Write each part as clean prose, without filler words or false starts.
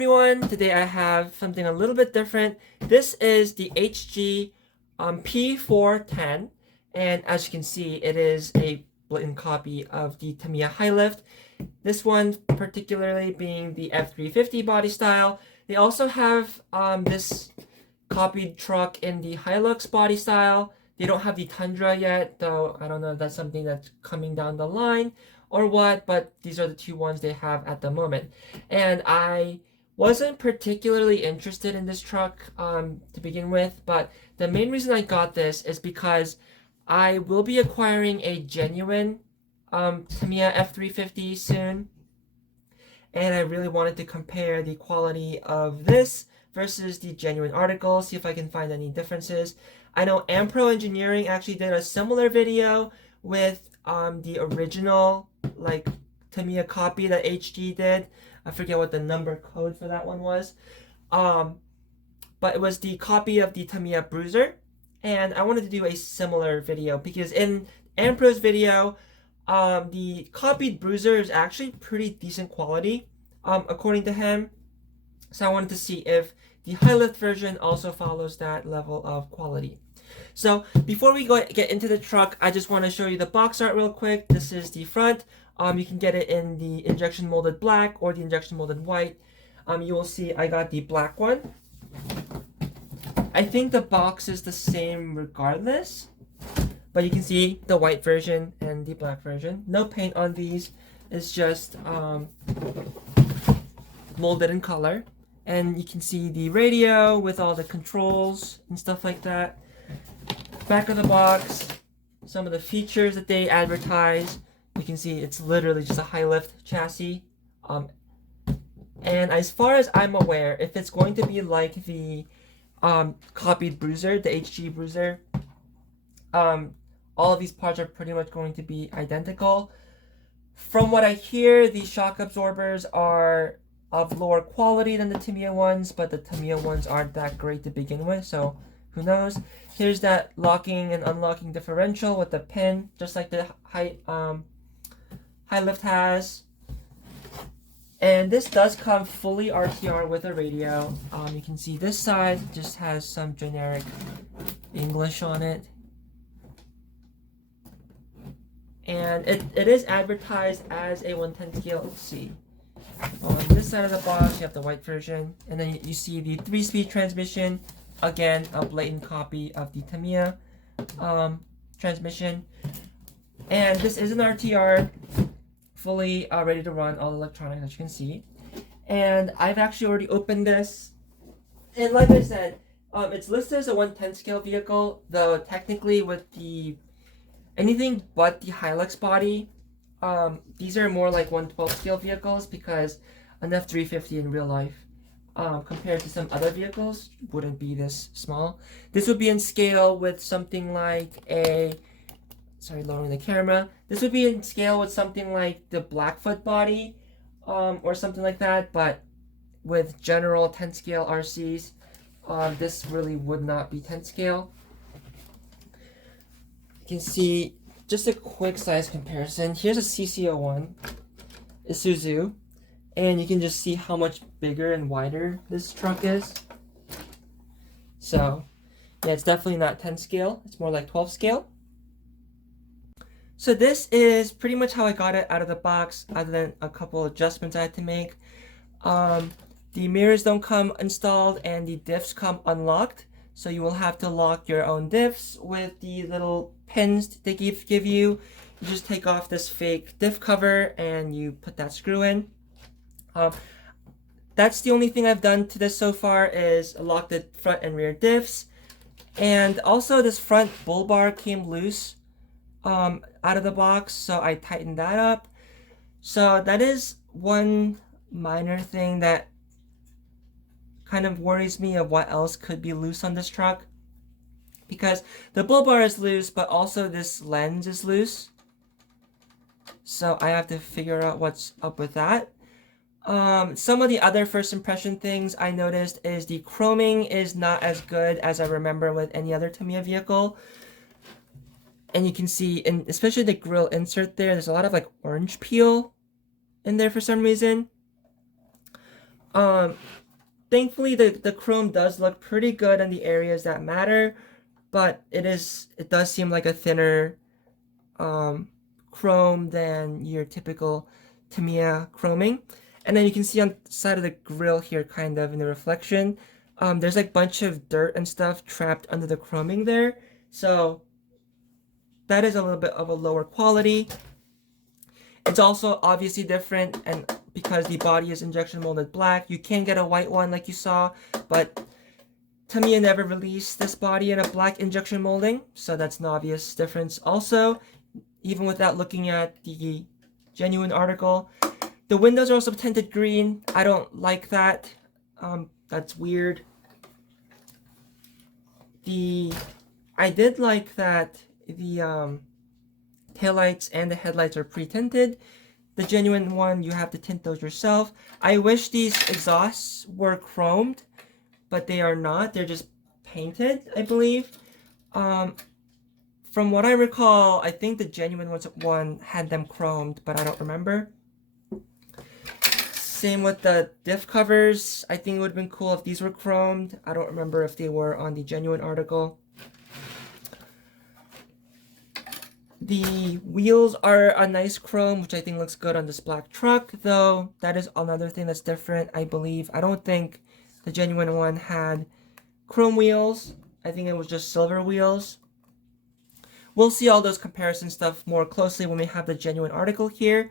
everyone, today I have something a little bit different. This is the HG P410, and as you can see, it is a blatant copy of the Tamiya High Lift. This one particularly being the F350 body style. They also have this copied truck in the Hilux body style. They don't have the Tundra yet, though I don't know if that's something that's coming down the line or what, but these are the two ones they have at the moment. And I wasn't particularly interested in this truck to begin with, but the main reason I got this is because I will be acquiring a genuine Tamiya F350 soon, and I really wanted to compare the quality of this versus the genuine article, see if I can find any differences. I know Ampro Engineering actually did a similar video with the original like Tamiya copy that HG did. I forget what the number code for that one was. But it was the copy of the Tamiya Bruiser, and I wanted to do a similar video because in Ampro's video, the copied Bruiser is actually pretty decent quality, according to him. So I wanted to see if the High Lift version also follows that level of quality. So before we get into the truck, I just want to show you the box art real quick. This is the front. You can get it in the injection molded black or the injection molded white. You will see I got the black one. I think the box is the same regardless, but you can see the white version and the black version. No paint on these. It's just molded in color. And you can see the radio with all the controls and stuff like that. Back of the box, some of the features that they advertise. You can see it's literally just a high lift chassis. And as far as I'm aware, if it's going to be like the copied Bruiser, the HG Bruiser, all of these parts are pretty much going to be identical. From what I hear, the shock absorbers are of lower quality than the Tamiya ones, but the Tamiya ones aren't that great to begin with, so who knows. Here's that locking and unlocking differential with the pin, just like the High Lift has. And this does come fully RTR with a radio. You can see this side just has some generic English on it. And it is advertised as a 110 scale. Let's see. On this side of the box, you have the white version. And then you see the 3-speed transmission. Again, a blatant copy of the Tamiya transmission. And this is an RTR, fully ready to run, all electronic, as you can see. And I've actually already opened this. And like I said, it's listed as a 110 scale vehicle, though technically with the anything but the Hilux body, these are more like 112 scale vehicles because an F350 in real life, compared to some other vehicles, wouldn't be this small. This would be in scale with something like a, sorry, lowering the camera. This would be in scale with something like the Blackfoot body, or something like that, but with general 10 scale RCs, this really would not be 10 scale. You can see just a quick size comparison. Here's a CC01, Isuzu, and you can just see how much bigger and wider this truck is. So yeah, it's definitely not 10 scale, it's more like 12 scale. So this is pretty much how I got it out of the box, other than a couple adjustments I had to make. The mirrors don't come installed and the diffs come unlocked, so you will have to lock your own diffs with the little pins they give you. You just take off this fake diff cover and you put that screw in. That's the only thing I've done to this so far, is lock the front and rear diffs. And also this front bull bar came loose out of the box, so I tightened that up. So that is one minor thing that kind of worries me of what else could be loose on this truck, because the bull bar is loose, but also this lens is loose, so I have to figure out what's up with that. Some of the other first impression things I noticed is the chroming is not as good as I remember with any other Tamiya vehicle. And you can see, and especially the grill insert there's a lot of like orange peel in there for some reason. Thankfully the chrome does look pretty good in the areas that matter, but it does seem like a thinner chrome than your typical Tamiya chroming. And then you can see on the side of the grill here, kind of in the reflection, there's like a bunch of dirt and stuff trapped under the chroming there. So that is a little bit of a lower quality. It's also obviously different, and because the body is injection molded black, you can get a white one like you saw, but Tamiya never released this body in a black injection molding, so that's an obvious difference also, even without looking at the genuine article. The windows are also tinted green. I don't like that. That's weird. I did like that the taillights and the headlights are pre-tinted. The genuine one, you have to tint those yourself. I wish these exhausts were chromed, but they are not. They're just painted, I believe. From what I recall, I think the genuine one had them chromed, but I don't remember. Same with the diff covers. I think it would have been cool if these were chromed. I don't remember if they were on the genuine article. The wheels are a nice chrome, which I think looks good on this black truck, though that is another thing that's different, I believe. I don't think the genuine one had chrome wheels. I think it was just silver wheels. We'll see all those comparison stuff more closely when we have the genuine article here.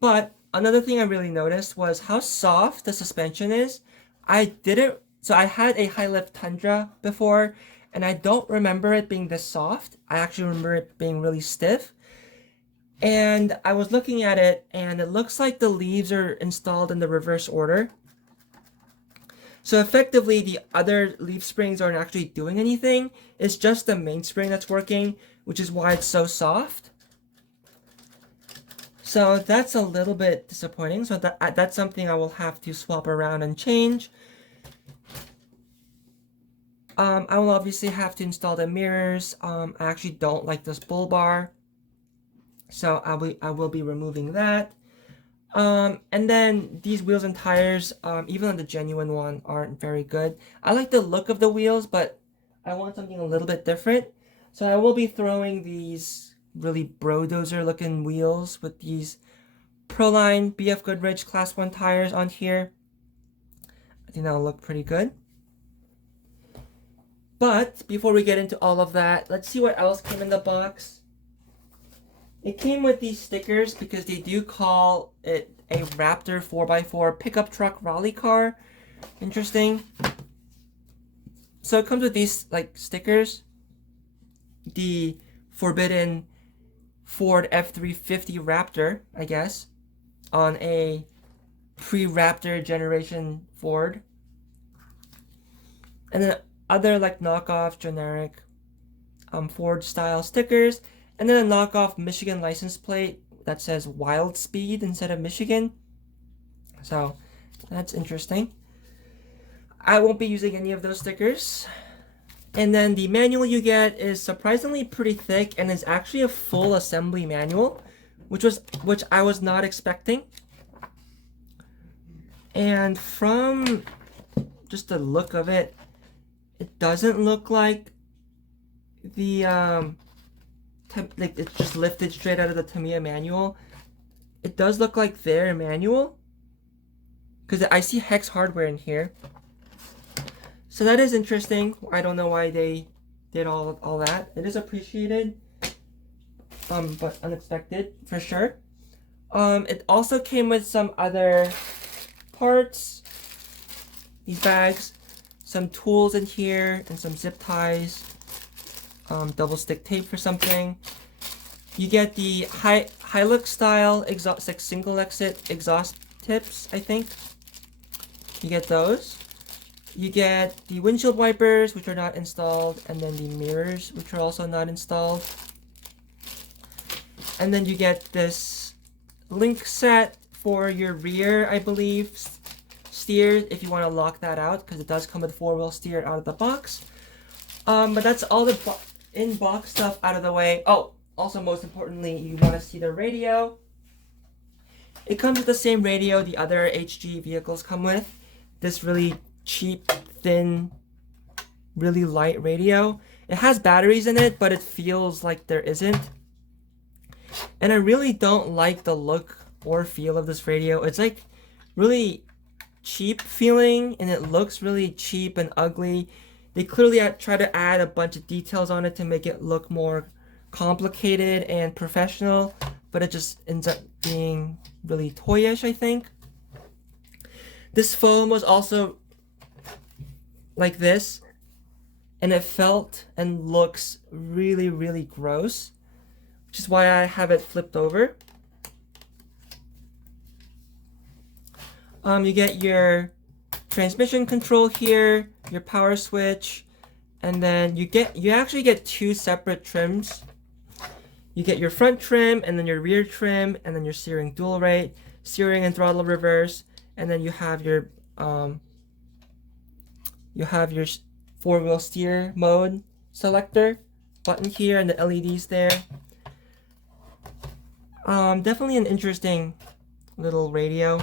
But another thing I really noticed was how soft the suspension is. So I had a High Lift Tundra before, and I don't remember it being this soft. I actually remember it being really stiff. And I was looking at it, and it looks like the leaves are installed in the reverse order. So effectively, the other leaf springs aren't actually doing anything. It's just the mainspring that's working, which is why it's so soft. So that's a little bit disappointing. So that's something I will have to swap around and change. I will obviously have to install the mirrors. I actually don't like this bull bar, so I will be removing that. And then these wheels and tires, even on the genuine one, aren't very good. I like the look of the wheels, but I want something a little bit different. So I will be throwing these really brodozer looking wheels with these Proline BF Goodrich Class 1 tires on here. I think that'll look pretty good. But before we get into all of that, let's see what else came in the box. It came with these stickers because they do call it a Raptor 4x4 pickup truck rally car. Interesting. So it comes with these like stickers. The forbidden Ford F350 Raptor, I guess, on a pre-Raptor generation Ford. And then other like knockoff generic Ford style stickers, and then a knockoff Michigan license plate that says Wild Speed instead of Michigan. So that's interesting. I won't be using any of those stickers. And then the manual you get is surprisingly pretty thick and is actually a full assembly manual, which I was not expecting. And from just the look of it, it doesn't look like the like it's just lifted straight out of the Tamiya manual. It does look like their manual, because I see Hex hardware in here. So that is interesting. I don't know why they did all that. It is appreciated, but unexpected for sure. It also came with some other parts. These bags. Some tools in here and some zip ties, double stick tape for something. You get the high look style exhaust, like single exit exhaust tips, I think. You get those. You get the windshield wipers, which are not installed, and then the mirrors, which are also not installed. And then you get this link set for your rear, I believe, steer, if you want to lock that out, because it does come with 4-wheel steer out of the box. But that's all the in-box stuff out of the way. Oh, also most importantly, you want to see the radio. It comes with the same radio the other HG vehicles come with. this really cheap, thin, really light radio. It has batteries in it, but it feels like there isn't. And I really don't like the look or feel of this radio. It's like really cheap feeling, and it looks really cheap and ugly. They clearly try to add a bunch of details on it to make it look more complicated and professional, but it just ends up being really toyish, I think. This foam was also like this, and it felt and looks really, really gross, which is why I have it flipped over. You get your transmission control here, your power switch, and then you actually get two separate trims. You get your front trim, and then your rear trim, and then your steering dual rate, steering and throttle reverse, and then you have your four-wheel steer mode selector button here, and the LEDs there. Definitely an interesting little radio.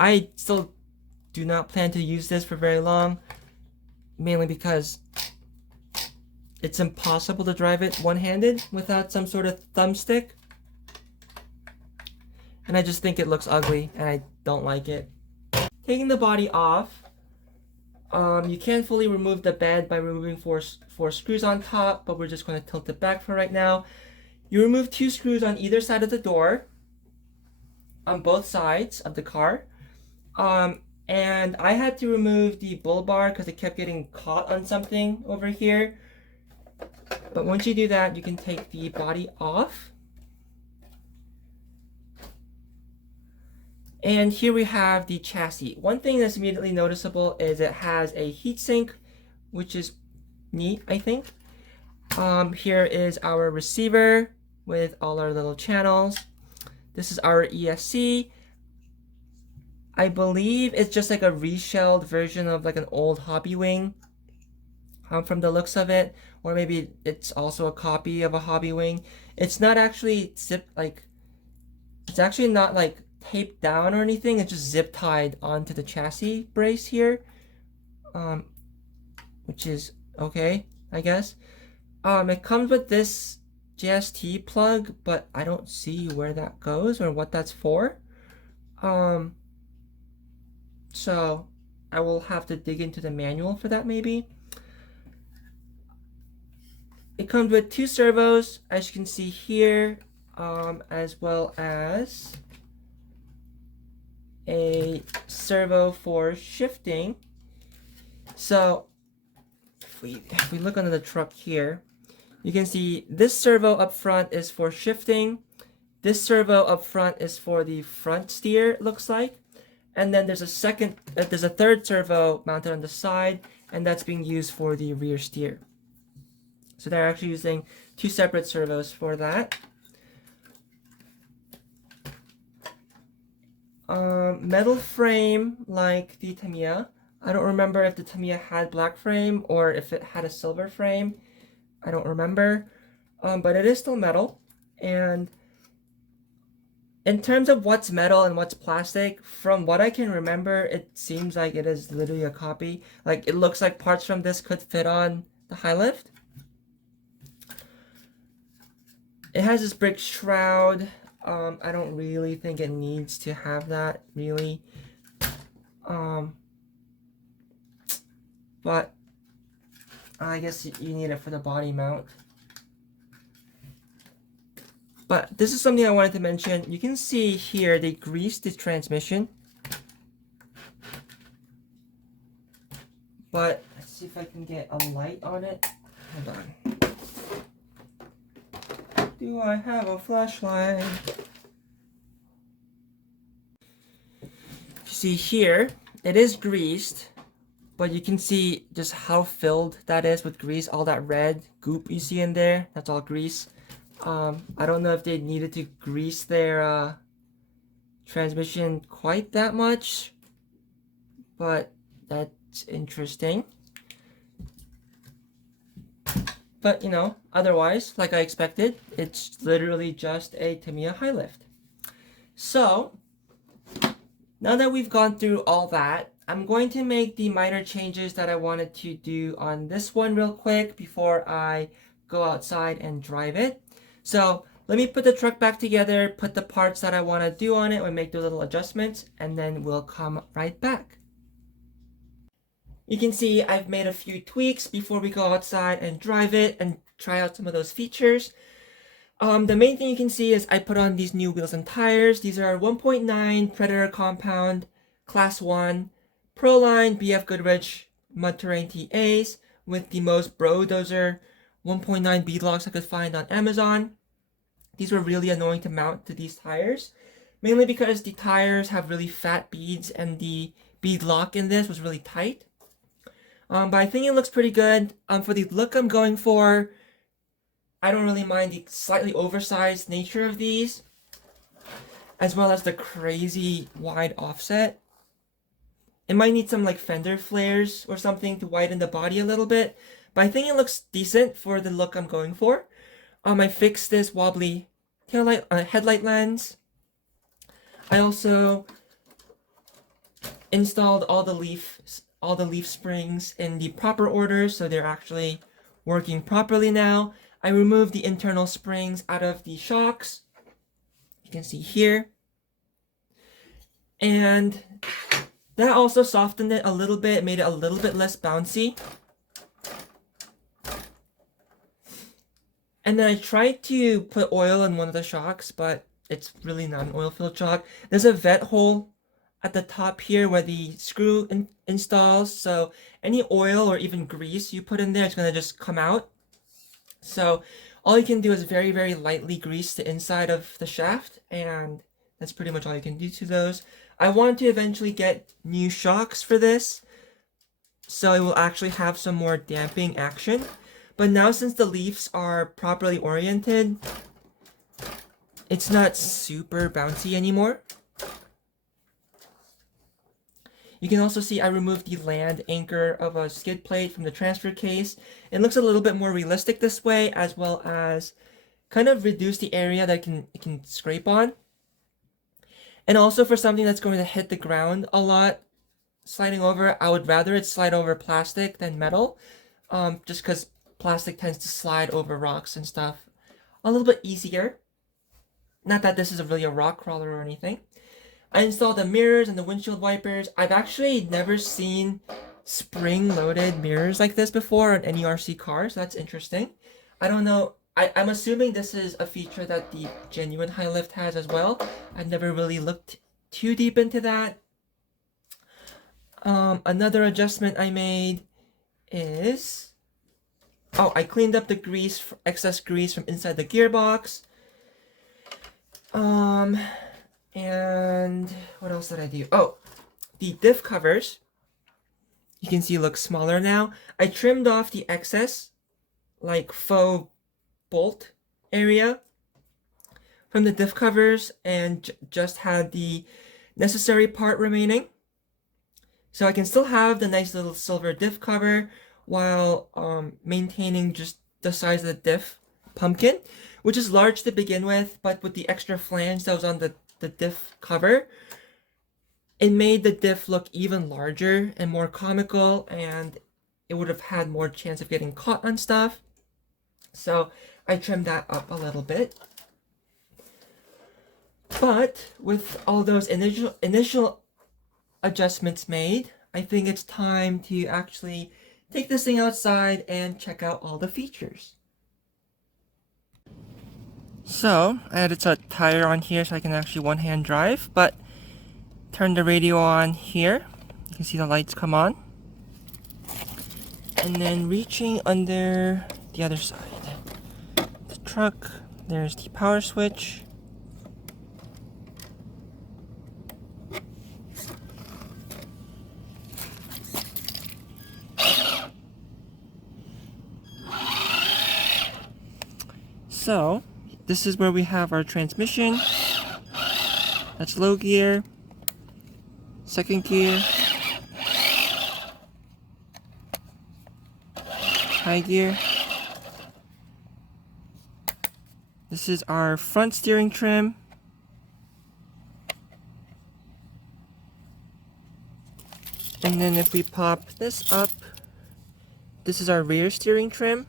I still do not plan to use this for very long, mainly because it's impossible to drive it one-handed without some sort of thumbstick. And I just think it looks ugly, and I don't like it. Taking the body off, you can fully remove the bed by removing four screws on top, but we're just going to tilt it back for right now. You remove two screws on either side of the door, on both sides of the car. And I had to remove the bull bar because it kept getting caught on something over here. But once you do that, you can take the body off. And here we have the chassis. One thing that's immediately noticeable is it has a heatsink, which is neat, I think. Here is our receiver with all our little channels. This is our ESC. I believe it's just like a reshelled version of like an old Hobby Wing, from the looks of it, or maybe it's also a copy of a Hobby Wing. It's not actually it's actually not like taped down or anything. It's just zip tied onto the chassis brace here, which is okay, I guess. It comes with this JST plug, but I don't see where that goes or what that's for. So I will have to dig into the manual for that maybe. It comes with two servos, as you can see here, as well as a servo for shifting. So if we look under the truck here, you can see this servo up front is for shifting. This servo up front is for the front steer, it looks like. And then there's a third servo mounted on the side, and that's being used for the rear steer. So they're actually using two separate servos for that. Metal frame like the Tamiya. I don't remember if the Tamiya had black frame or if it had a silver frame. I don't remember. But it is still metal. And in terms of what's metal and what's plastic, from what I can remember, it seems like it is literally a copy. Like, it looks like parts from this could fit on the High Lift. It has this brick shroud. I don't really think it needs to have that, really. But I guess you need it for the body mount. But this is something I wanted to mention. You can see here they greased the transmission. But let's see if I can get a light on it. Hold on. Do I have a flashlight? You see here, it is greased, but you can see just how filled that is with grease. All that red goop you see in there, that's all grease. I don't know if they needed to grease their transmission quite that much, but that's interesting. But, you know, otherwise, like I expected, it's literally just a Tamiya High Lift. So, Now that we've gone through all that, I'm going to make the minor changes that I wanted to do on this one real quick before I go outside and drive it. So let me put the truck back together, put the parts that I want to do on it, and make the little adjustments, and then we'll come right back. You can see I've made a few tweaks before we go outside and drive it and try out some of those features. The main thing you can see is I put on these new wheels and tires. These are 1.9 Predator Compound Class 1 Proline BF Goodrich Mud Terrain TAs with the most Brodozer 1.9 beadlocks I could find on Amazon. These were really annoying to mount to these tires, mainly because the tires have really fat beads and the bead lock in this was really tight. But I think it looks pretty good. For the look I'm going for, I don't really mind the slightly oversized nature of these, as well as the crazy wide offset. It might need some like fender flares or something to widen the body a little bit, but I think it looks decent for the look I'm going for. I fixed this wobbly taillight, headlight lens. I also installed all the leaf springs in the proper order, so they're actually working properly now. I removed the internal springs out of the shocks. You can see here. And that also softened it a little bit, made it a little bit less bouncy. And then I tried to put oil in one of the shocks, but it's really not an oil-filled shock. There's a vent hole at the top here where the screw installs, so any oil or even grease you put in there is going to just come out. So all you can do is very, very lightly grease the inside of the shaft, and that's pretty much all you can do to those. I want to eventually get new shocks for this, so it will actually have some more damping action. But now since the leaves are properly oriented, it's not super bouncy anymore. You can also see I removed the land anchor of a skid plate from the transfer case. It looks a little bit more realistic this way, as well as kind of reduce the area that it can scrape on. And also for something that's going to hit the ground a lot, sliding over, I would rather it slide over plastic than metal, just because plastic tends to slide over rocks and stuff a little bit easier. Not that this is really a rock crawler or anything. I installed the mirrors and the windshield wipers. I've actually never seen spring-loaded mirrors like this before on any RC cars. That's interesting. I don't know. I'm assuming this is a feature that the genuine High Lift has as well. I've never really looked too deep into that. Another adjustment I made is... I cleaned up the grease, excess grease from inside the gearbox. And what else did I do? Oh, the diff covers, you can see look smaller now. I trimmed off the excess, like faux bolt area from the diff covers and just had the necessary part remaining. So I can still have the nice little silver diff cover while maintaining just the size of the diff pumpkin, which is large to begin with, but with the extra flange that was on the diff cover, it made the diff look even larger and more comical, and it would have had more chance of getting caught on stuff. So I trimmed that up a little bit. But with all those initial adjustments made, I think it's time to actually take this thing outside and check out all the features. So, I added a tire on here so I can actually one-hand drive, but turn the radio on here. You can see the lights come on. And then reaching under the other side. The truck, there's the power switch. So, this is where we have our transmission. That's low gear, second gear, high gear. This is our front steering trim. And then if we pop this up, this is our rear steering trim.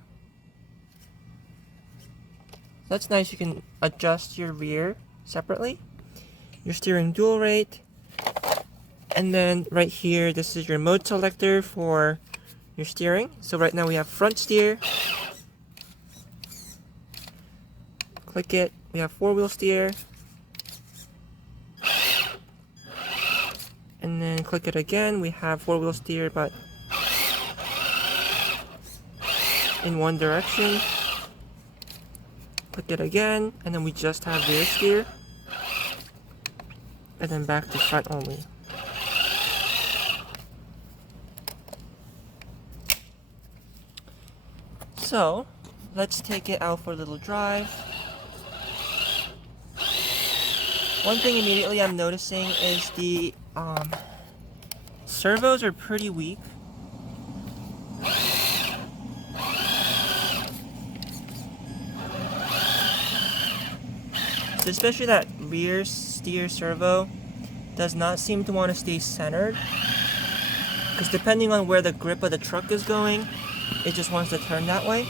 That's nice, you can adjust your rear separately. Your steering dual rate. And then right here, this is your mode selector for your steering. So right now we have front steer. Click it, we have 4-wheel steer. And then click it again, we have 4-wheel steer but in one direction. Click it again, and then we just have rear steer. And then back to front only. So, let's take it out for a little drive. One thing immediately I'm noticing is the servos are pretty weak. So especially that rear steer servo does not seem to want to stay centered, because depending on where the grip of the truck is going, it just wants to turn that way.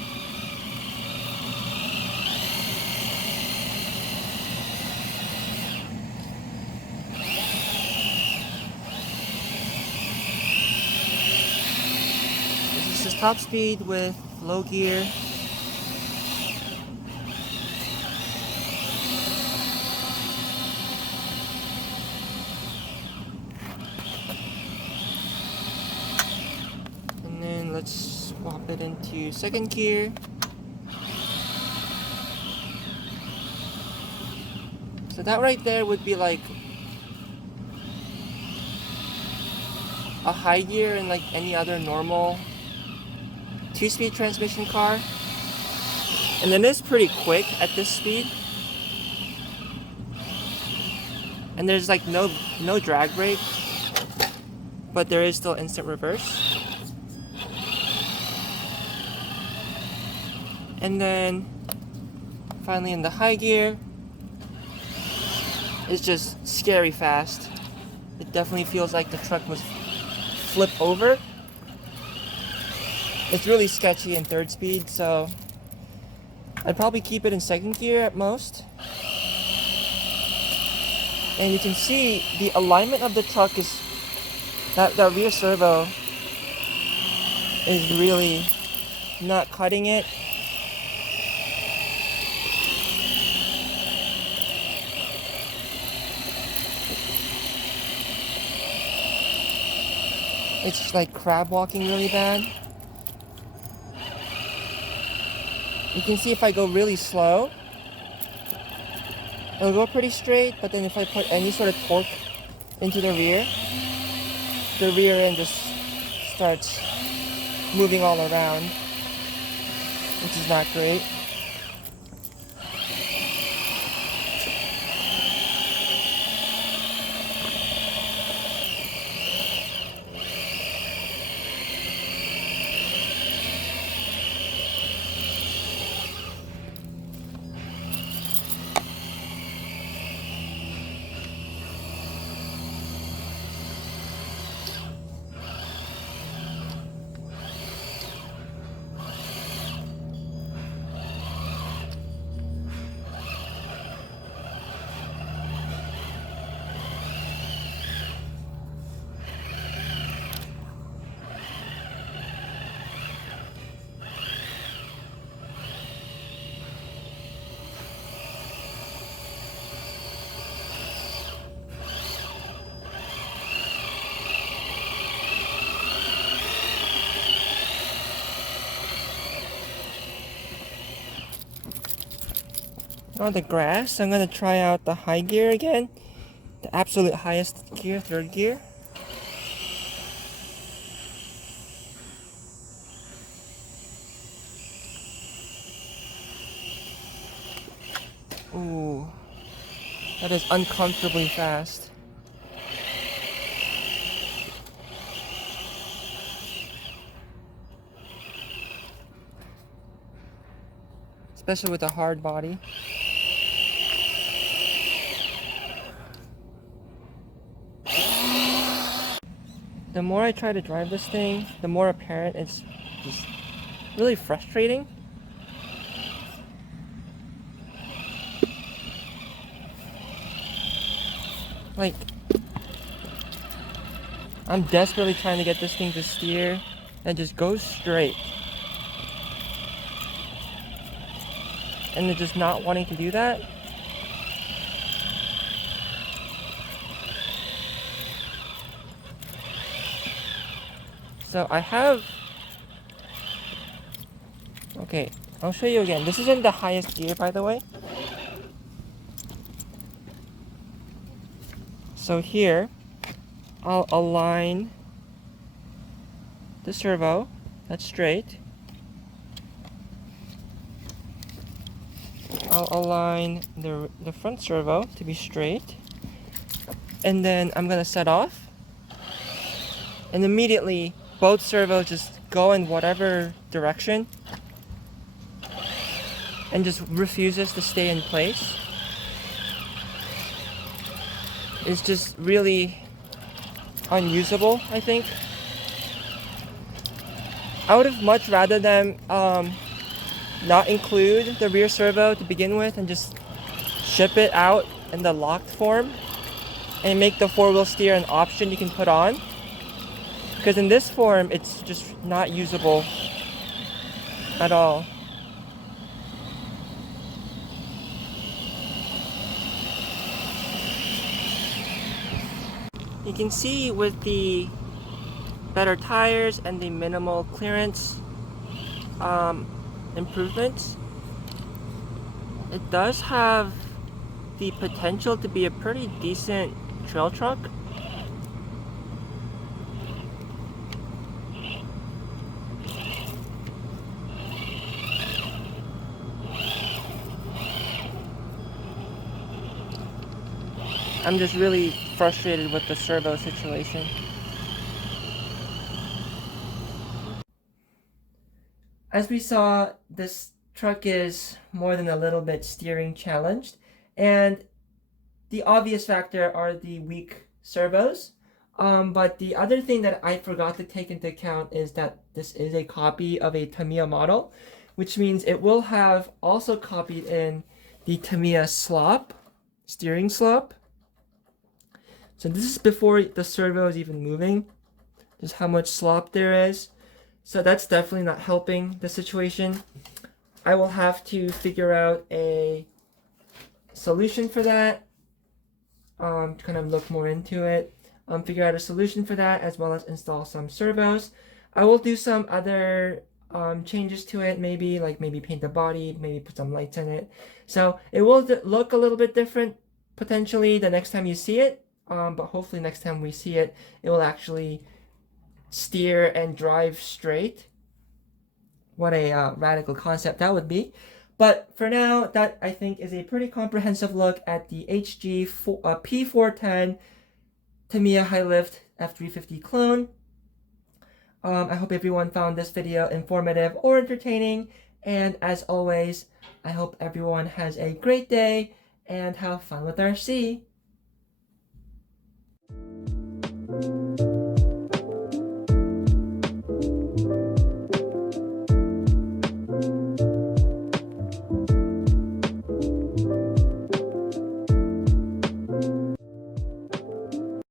This is top speed with low gear. Let's swap it into second gear. So that right there would be like a high gear in like any other normal 2-speed transmission car. And then it's pretty quick at this speed. And there's like no drag brake, but there is still instant reverse. And then finally in the high gear, it's just scary fast. It definitely feels like the truck was flipped over. It's really sketchy in third speed, so I'd probably keep it in second gear at most. And you can see the alignment of the truck is, that rear servo is really not cutting it. It's just like crab walking really bad. You can see if I go really slow, it'll go pretty straight, but then if I put any sort of torque into the rear end just starts moving all around, which is not great. On the grass, I'm gonna try out the high gear again. The absolute highest gear, third gear. Ooh, that is uncomfortably fast. Especially with a hard body. the more I try to drive this thing, the more apparent it's just really frustrating. Like, I'm desperately trying to get this thing to steer and just go straight. And they're just not wanting to do that. So I have, okay, I'll show you again. This is in the highest gear, by the way. So here, I'll align the servo, that's straight. I'll align the front servo to be straight. And then I'm gonna set off. And immediately, both servos just go in whatever direction and just refuses to stay in place. It's just really unusable, I think. I would have much rather them not include the rear servo to begin with and just ship it out in the locked form and make the four-wheel steer an option you can put on. Because in this form, it's just not usable at all. You can see with the better tires and the minimal clearance improvements, it does have the potential to be a pretty decent trail truck. I'm just really frustrated with the servo situation. As we saw, this truck is more than a little bit steering challenged, and the obvious factor are the weak servos. But the other thing that I forgot to take into account is that this is a copy of a Tamiya model, which means it will have also copied in the Tamiya slop, steering slop. So this is before the servo is even moving, just how much slop there is. So that's definitely not helping the situation. I will have to figure out a solution for that, to kind of look more into it, figure out a solution for that, as well as install some servos. I will do some other changes to it, maybe paint the body, maybe put some lights in it. So it will look a little bit different potentially the next time you see it. But hopefully next time we see it, it will actually steer and drive straight. What a radical concept that would be. But for now, that I think is a pretty comprehensive look at the HG P410 Tamiya High Lift F350 clone. I hope everyone found this video informative or entertaining. And as always, I hope everyone has a great day and have fun with RC.